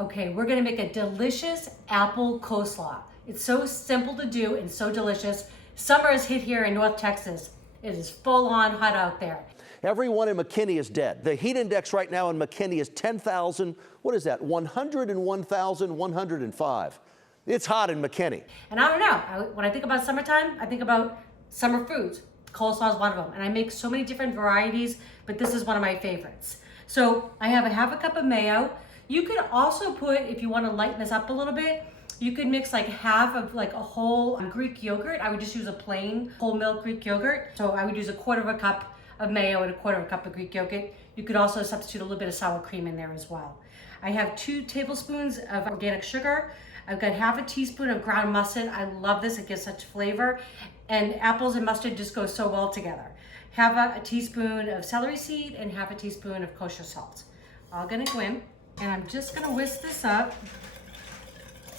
Okay, we're gonna make a delicious apple coleslaw. It's so simple to do and so delicious. Summer has hit here in North Texas. It is full on hot out there. Everyone in McKinney is dead. The heat index right now in McKinney is 10,000, what is that, 101,105. It's hot in McKinney. And I don't know, when I think about summertime, I think about summer foods. Coleslaw is one of them. And I make so many different varieties, but this is one of my favorites. So I have a half a cup of mayo. You could also put, if you want to lighten this up a little bit, you could mix like half of like a whole Greek yogurt. I would just use a plain whole milk Greek yogurt. So I would use a quarter of a cup of mayo and a quarter of a cup of Greek yogurt. You could also substitute a little bit of sour cream in there as well. I have 2 tablespoons of organic sugar. I've got half a teaspoon of ground mustard. I love this, it gives such flavor. And apples and mustard just go so well together. Half a teaspoon of celery seed and half a teaspoon of kosher salt. All gonna go in. And I'm just gonna whisk this up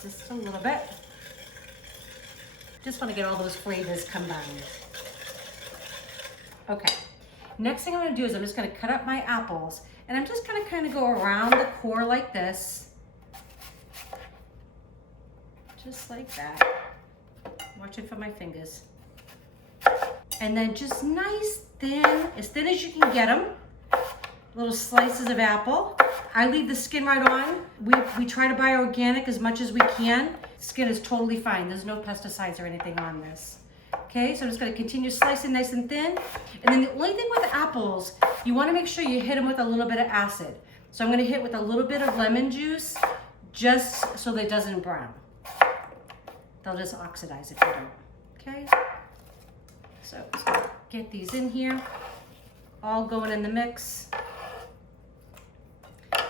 just a little bit. Just wanna get all those flavors combined. Okay, next thing I'm gonna do is I'm just gonna cut up my apples and I'm just gonna kind of go around the core like this. Just like that. Watching for my fingers. And then just nice thin as you can get them. Little slices of apple. I leave the skin right on. We try to buy organic as much as we can. Skin is totally fine. There's no pesticides or anything on this. Okay, so I'm just gonna continue slicing nice and thin. And then the only thing with apples, you wanna make sure you hit them with a little bit of acid. So I'm gonna hit with a little bit of lemon juice, just so that it doesn't brown. They'll just oxidize if you don't, okay? So just gonna get these in here, all going in the mix.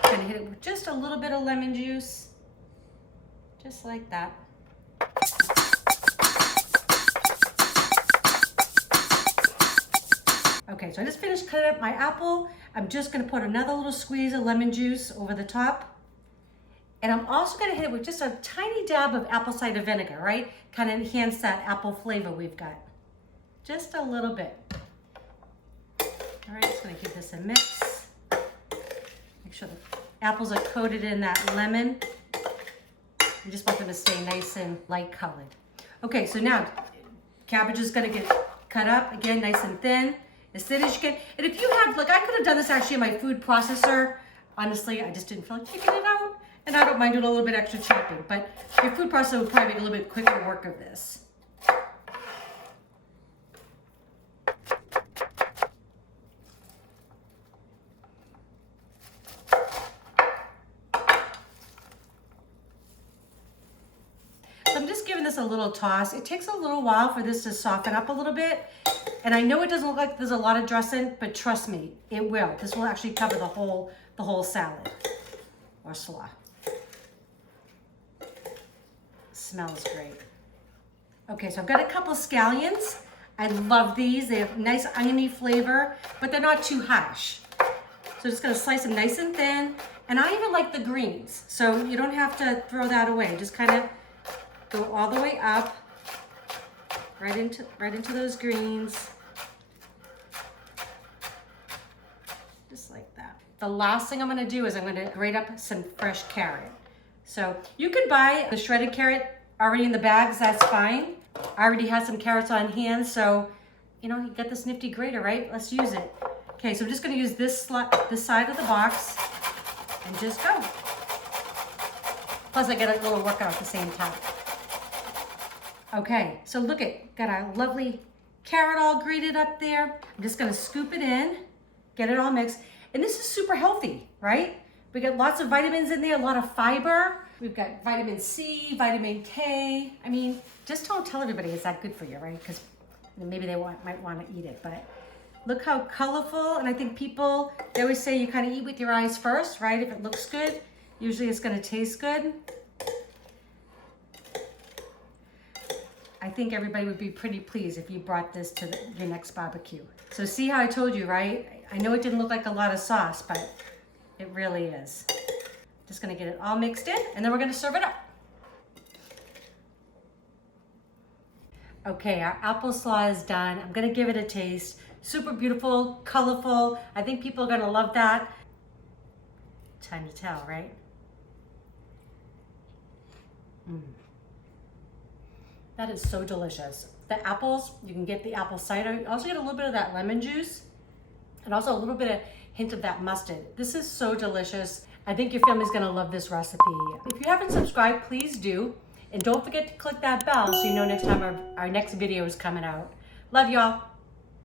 Gonna hit it with just a little bit of lemon juice, just like that. Okay, so I just finished cutting up my apple. I'm just gonna put another little squeeze of lemon juice over the top. And I'm also gonna hit it with just a tiny dab of apple cider vinegar, right? Kind of enhance that apple flavor we've got. Just a little bit. All right, just gonna give this a mix. Make sure the apples are coated in that lemon. You just want them to stay nice and light colored. Okay, so now cabbage is gonna get cut up, again, nice and thin as you can. And if you have, look, I could have done this actually in my food processor. Honestly, I just didn't feel like taking it out. And I don't mind doing a little bit extra chopping, but your food processor would probably make a little bit quicker work of this. So I'm just giving this a little toss. It takes a little while for this to soften up a little bit. And I know it doesn't look like there's a lot of dressing, but trust me, it will. This will actually cover the whole salad or slaw. Smells great. Okay, so I've got a couple scallions. I love these. They have nice oniony flavor, but they're not too harsh. So just gonna slice them nice and thin. And I even like the greens, so you don't have to throw that away. Just kind of go all the way up, right into those greens. Just like that. The last thing I'm gonna do is I'm gonna grate up some fresh carrot. So you could buy the shredded carrot already in the bags, that's fine. I already have some carrots on hand, so you know, you got this nifty grater, right? Let's use it. Okay, so I'm just gonna use this side of the box and just go. Plus I get a little workout at the same time. Okay, so look got our lovely carrot all grated up there. I'm just gonna scoop it in, get it all mixed. And this is super healthy, right? We got lots of vitamins in there, a lot of fiber. We've got vitamin C, vitamin K. I mean, just don't tell everybody it's that good for you, right? Because maybe they might want to eat it, but look how colorful. And I think people, they always say you kind of eat with your eyes first, right? If it looks good, usually it's gonna taste good. I think everybody would be pretty pleased if you brought this to your next barbecue. So see how I told you, right? I know it didn't look like a lot of sauce, but it really is. Just gonna get it all mixed in and then we're gonna serve it up. Okay, our apple slaw is done. I'm gonna give it a taste. Super beautiful, colorful. I think people are gonna love that. Time to tell, right? That is so delicious. The apples, you can get the apple cider. You also get a little bit of that lemon juice and also a little bit of hint of that mustard. This is so delicious. I think your family's gonna love this recipe. If you haven't subscribed, please do. And don't forget to click that bell so you know next time our next video is coming out. Love y'all.